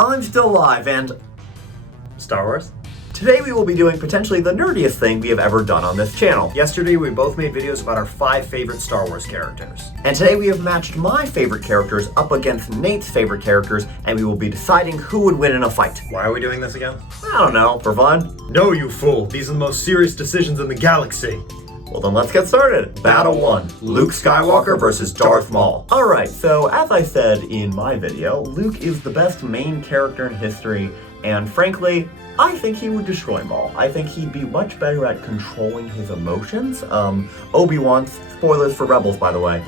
I'm still alive, and Star Wars? today we will be doing potentially the nerdiest thing we have ever done on this channel. Yesterday we both made videos about our 5 favorite Star Wars characters. And today we have matched my favorite characters up against Nate's favorite characters, and we will be deciding who would win in a fight. Why are we doing this again? I don't know, for fun? No, you fool! These are the most serious decisions in the galaxy! Well then let's get started. Battle 1, Luke Skywalker versus Darth Maul. Alright, so as I said in my video, Luke is the best main character in history, and frankly, I think he would destroy Maul. I think he'd be much better at controlling his emotions. Obi-Wan, spoilers for Rebels by the way,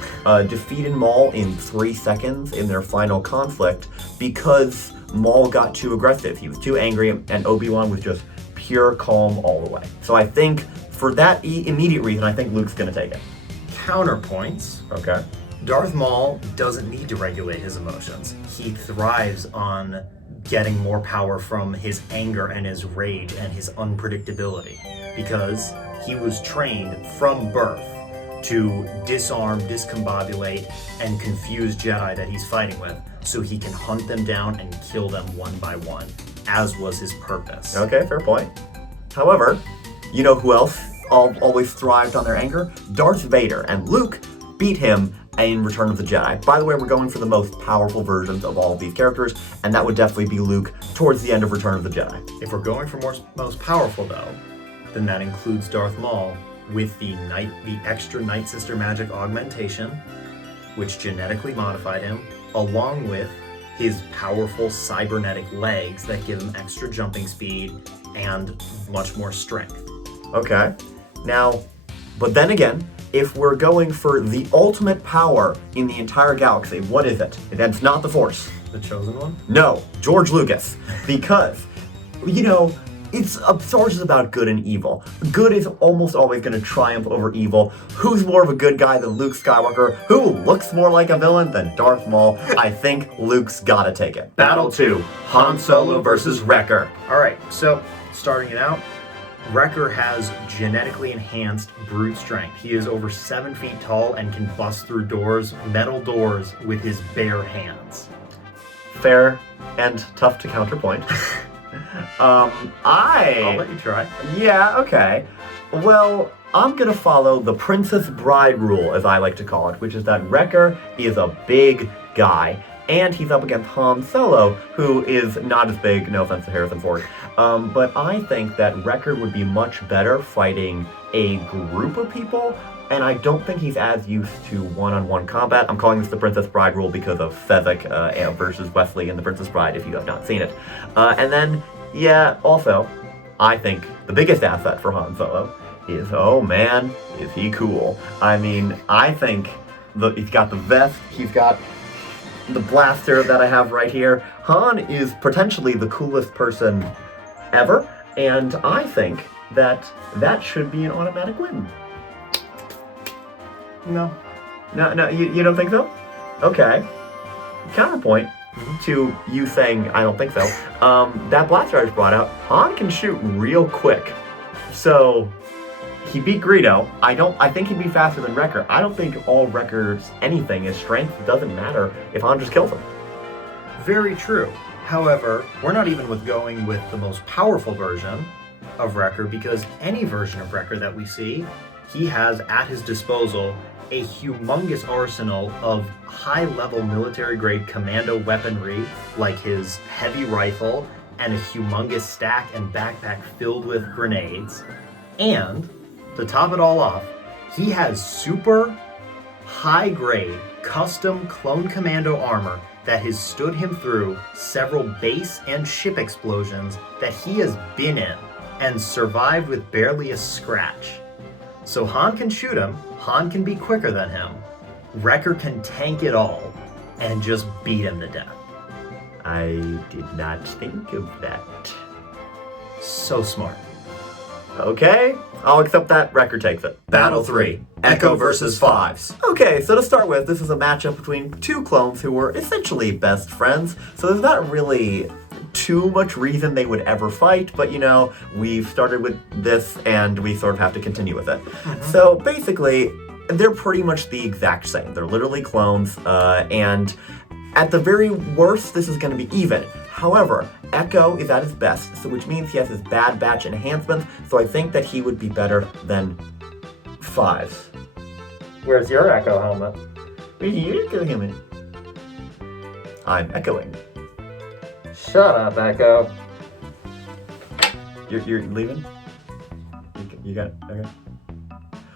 defeated Maul in 3 seconds in their final conflict because Maul got too aggressive. He was too angry, and Obi-Wan was just pure calm all the way. So I think for that immediate reason, I think Luke's gonna take it. Counterpoints. Okay. Darth Maul doesn't need to regulate his emotions. He thrives on getting more power from his anger and his rage and his unpredictability because he was trained from birth to disarm, discombobulate, and confuse Jedi that he's fighting with so he can hunt them down and kill them one by one, as was his purpose. Okay, fair point. However, you know who else always thrived on their anger? Darth Vader, and Luke beat him in Return of the Jedi. By the way, we're going for the most powerful versions of all of these characters, and that would definitely be Luke towards the end of Return of the Jedi. If we're going for most powerful though, then that includes Darth Maul with the extra Night Sister magic augmentation, which genetically modified him, along with his powerful cybernetic legs that give him extra jumping speed and much more strength. Okay. Now, but then again, if we're going for the ultimate power in the entire galaxy, what is it? That's not the Force. The Chosen One? No, George Lucas. Because, you know, Star Wars is about good and evil. Good is almost always going to triumph over evil. Who's more of a good guy than Luke Skywalker? Who looks more like a villain than Darth Maul? I think Luke's gotta take it. Battle 2, Han Solo versus Wrecker. Alright, so starting it out, Wrecker has genetically enhanced brute strength. He is over 7 feet tall and can bust through doors, metal doors, with his bare hands. Fair and tough to counterpoint. I'll let you try. Yeah, okay. Well, I'm gonna follow the Princess Bride rule, as I like to call it, which is that Wrecker is a big guy, and he's up against Han Solo, who is not as big, no offense to Harrison Ford. But I think that Wrecker would be much better fighting a group of people, and I don't think he's as used to one-on-one combat. I'm calling this the Princess Bride rule because of Fezzik versus Wesley in The Princess Bride, if you have not seen it. And then, yeah, also, I think the biggest asset for Han Solo is, oh man, is he cool. I mean, I think he's got the vest, he's got the blaster that I have right here. Han is potentially the coolest person ever, and I think that should be an automatic win. No, you don't think so? Okay. Counterpoint to you saying I don't think so. That blaster I just brought out, Han can shoot real quick. So he beat Greedo. I think he'd be faster than Wrecker. I don't think all Wrecker's anything is strength. It doesn't matter if Han just kills him. Very true. However, we're not even going with the most powerful version of Wrecker, because any version of Wrecker that we see, he has at his disposal a humongous arsenal of high-level military-grade commando weaponry, like his heavy rifle and a humongous stack and backpack filled with grenades. And, to top it all off, he has super high-grade custom clone commando armor that has stood him through several base and ship explosions that he has been in and survived with barely a scratch. So Han can shoot him, Han can be quicker than him, Wrecker can tank it all and just beat him to death. I did not think of that. So smart. Okay, I'll accept that. Wrecker takes it. Battle 3, Echo versus Fives. Okay, so to start with, this is a matchup between 2 clones who were essentially best friends, so there's not really too much reason they would ever fight, but you know, we've started with this and we sort of have to continue with it. So basically, they're pretty much the exact same. They're literally clones, and At the very worst, this is going to be even. However, Echo is at his best, so which means he has his Bad Batch enhancements, so I think that he would be better than 5. Where's your Echo helmet? Where's your Echo helmet? I'm echoing. Shut up, Echo. You're leaving? You got it? Okay.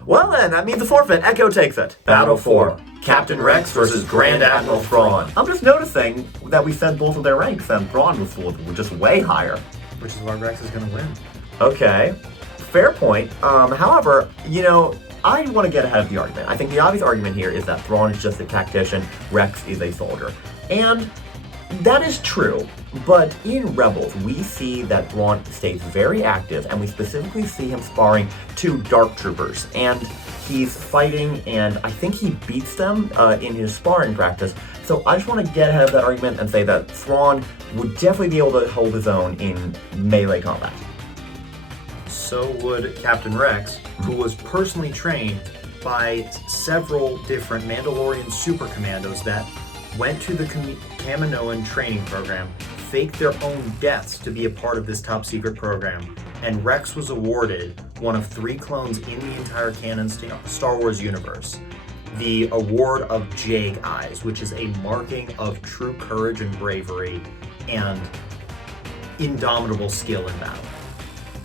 Well then, that means a forfeit. Echo takes it. Battle 4. Captain Rex versus Grand Admiral Thrawn. I'm just noticing that we said both of their ranks and Thrawn was just way higher. Which is why Rex is going to win. Okay. Fair point. However, I want to get ahead of the argument. I think the obvious argument here is that Thrawn is just a tactician, Rex is a soldier. And that is true, but in Rebels, we see that Thrawn stays very active, and we specifically see him sparring 2 Dark Troopers, and he's fighting, and I think he beats them in his sparring practice. So I just want to get ahead of that argument and say that Thrawn would definitely be able to hold his own in melee combat. So would Captain Rex, who was personally trained by several different Mandalorian super commandos that went to the Kaminoan training program, faked their own deaths to be a part of this top secret program, and Rex was awarded one of 3 clones in the entire canon Star Wars universe, the Award of Jag Eyes, which is a marking of true courage and bravery and indomitable skill in battle.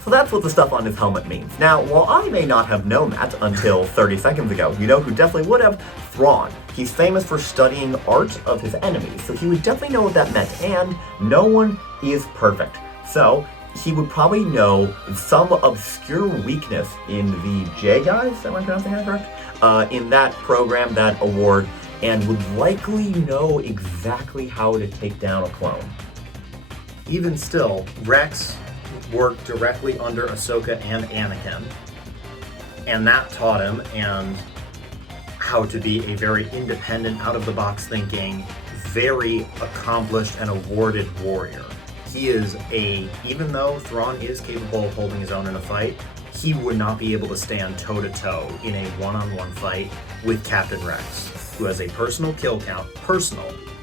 So that's what the stuff on his helmet means. Now, while I may not have known that until 30 seconds ago, you know who definitely would have? Thrawn. He's famous for studying art of his enemies, so he would definitely know what that meant, and no one is perfect. So, he would probably know some obscure weakness in the Jag Eyes, am I pronouncing that correct? In that program, that award, and would likely know exactly how to take down a clone. Even still, Rex worked directly under Ahsoka and Anakin, and that taught him and how to be a very independent, out-of-the-box thinking, very accomplished and awarded warrior. He is even though Thrawn is capable of holding his own in a fight, he would not be able to stand toe-to-toe in a one-on-one fight with Captain Rex, who has a personal kill count,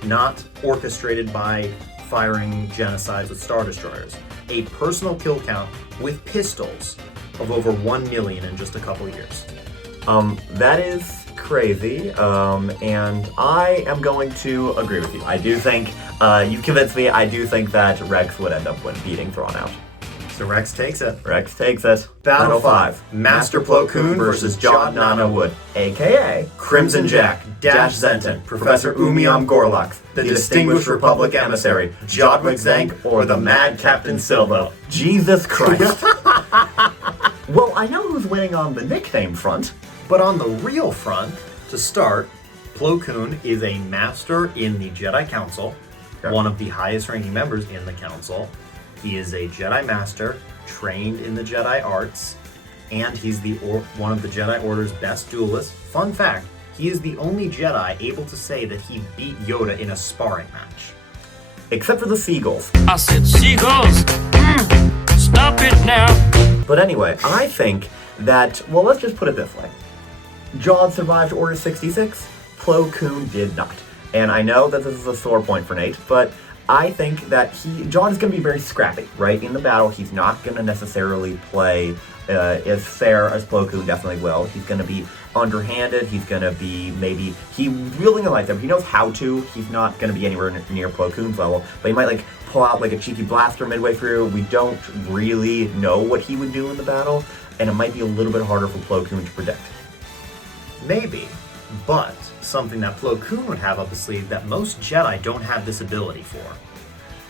not orchestrated by firing genocides with Star Destroyers, a personal kill count with pistols of over 1 million in just a couple years. That is crazy, and I am going to agree with you. I do think, you've convinced me, I do think that Rex would end up beating Thrawn out. So Rex takes it. Rex takes it. Battle 5. Master Plo Koon versus John Nawood, a.k.a. Crimson Jack, Dash Zenton, Professor Umiam Gorlox, the Distinguished Republic Emissary, Jodwick Zank, or the Mad Captain Silvo. Jesus Christ. Well, I know who's winning on the nickname front. But on the real front, to start, Plo Koon is a master in the Jedi Council, one of the highest ranking members in the Council. He is a Jedi Master, trained in the Jedi arts, and he's one of the Jedi Order's best duelists. Fun fact, he is the only Jedi able to say that he beat Yoda in a sparring match. Except for the seagulls. I said seagulls! Stop it now! But anyway, I think that, well, let's just put it this way. Jod survived Order 66, Plo Koon did not. And I know that this is a sore point for Nate, but I think that Jod is going to be very scrappy, right? In the battle, he's not going to necessarily play as fair as Plo Koon definitely will. He's going to be underhanded, he's going to be he wielding a lightsaber. He knows how to, he's not going to be anywhere near Plo Koon's level, but he might pull out a cheeky blaster midway through. We don't really know what he would do in the battle, and it might be a little bit harder for Plo Koon to predict. Maybe, but something that Plo Koon would have up his sleeve that most Jedi don't have this ability for.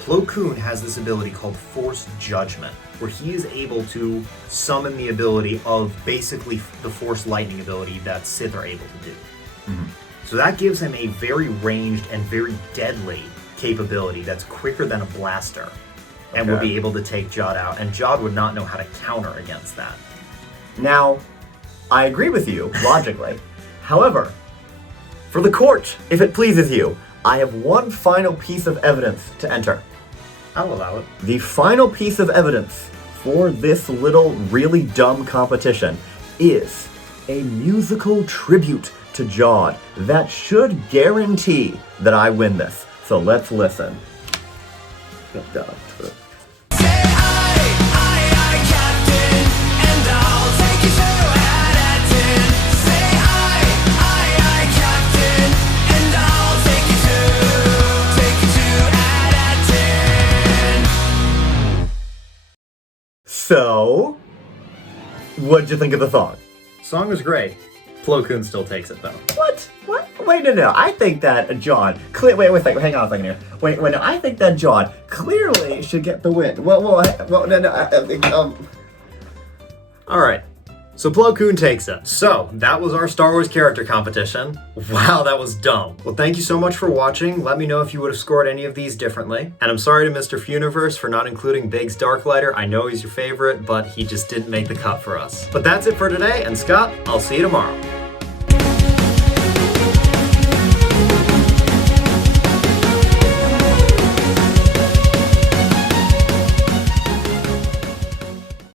Plo Koon has this ability called Force Judgment, where he is able to summon the ability of basically the Force Lightning ability that Sith are able to do. Mm-hmm. So that gives him a very ranged and very deadly capability that's quicker than a blaster, and would be able to take Jod out, and Jod would not know how to counter against that. Now, I agree with you, logically. However, for the court, if it pleases you, I have one final piece of evidence to enter. I'll allow it. The final piece of evidence for this little really dumb competition is a musical tribute to Jod that should guarantee that I win this. So let's listen. So, what'd you think of the song? Song is great. Plo Koon still takes it though. What? Wait, no. I think that John. Wait a second. Hang on a second here. Wait. No, I think that John clearly should get the win. Well, no. All right. So Plo Koon takes it. So that was our Star Wars character competition. Wow, that was dumb. Well, thank you so much for watching. Let me know if you would have scored any of these differently. And I'm sorry to Mr. Funiverse for not including Biggs Darklighter. I know he's your favorite, but he just didn't make the cut for us. But that's it for today, and Scott, I'll see you tomorrow.